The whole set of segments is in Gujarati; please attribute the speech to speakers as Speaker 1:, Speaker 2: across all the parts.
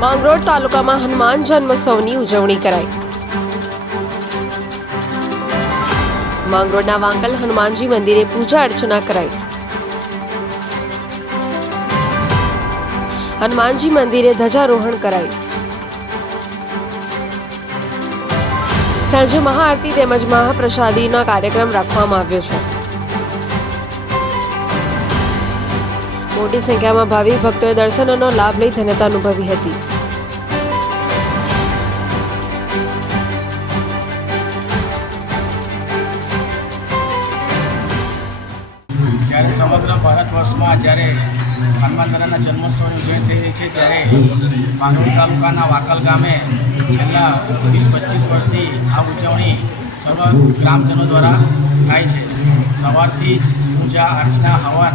Speaker 1: માંગરોળ તાલુકામાં હનુમાન જન્મોત્સવની ઉજવણી કરાઈ. માંગરોળના વાંકલ હનુમાનજી મંદિરે પૂજા અર્ચના કરાઈ. હનુમાનજી મંદિરે ધ્વજારોહણ કરાઈ સાંજે મહાઆરતી તેમજ મહાપ્રસાદીનો કાર્યક્રમ રાખવામાં આવ્યો છે. મોટી સંખ્યામાં ભાવિક ભક્તોએ દર્શનનો લાભ લઈ ધન્યતા અનુભવી હતી.
Speaker 2: જ્યારે સમગ્ર ભારત વર્ષમાં જ્યારે હનુમાન દાદાના જન્મોત્સવની ઉજવણી થઈ રહી છે ત્યારે માંડવી તાલુકાના વાકલ ગામે છેલ્લા વીસ, પચીસ વર્ષથી આ ઉજવણી સર્વ ગ્રામજનો દ્વારા થાય છે. સવારથી જ પૂજા, અર્ચના, હવન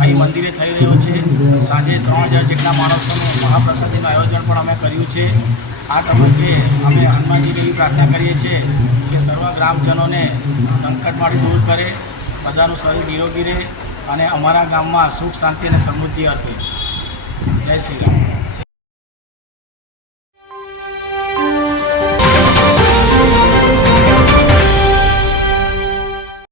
Speaker 2: અહીં મંદિરે થઈ રહ્યો છે. સાંજે ત્રણ હજાર જેટલા માણસોનું મહાપ્રસાદીનું આયોજન પણ અમે કર્યું છે. આ તબક્કે અમે હનુમાનજીને એવી પ્રાર્થના કરીએ છીએ કે સર્વ ગ્રામજનોને સંકટમાંથી દૂર કરે, બધાનું શરીર નિરોગી રહે અને અમારા ગામમાં સુખ શાંતિ અને સમૃદ્ધિ અર્પે. જય શ્રી રામ.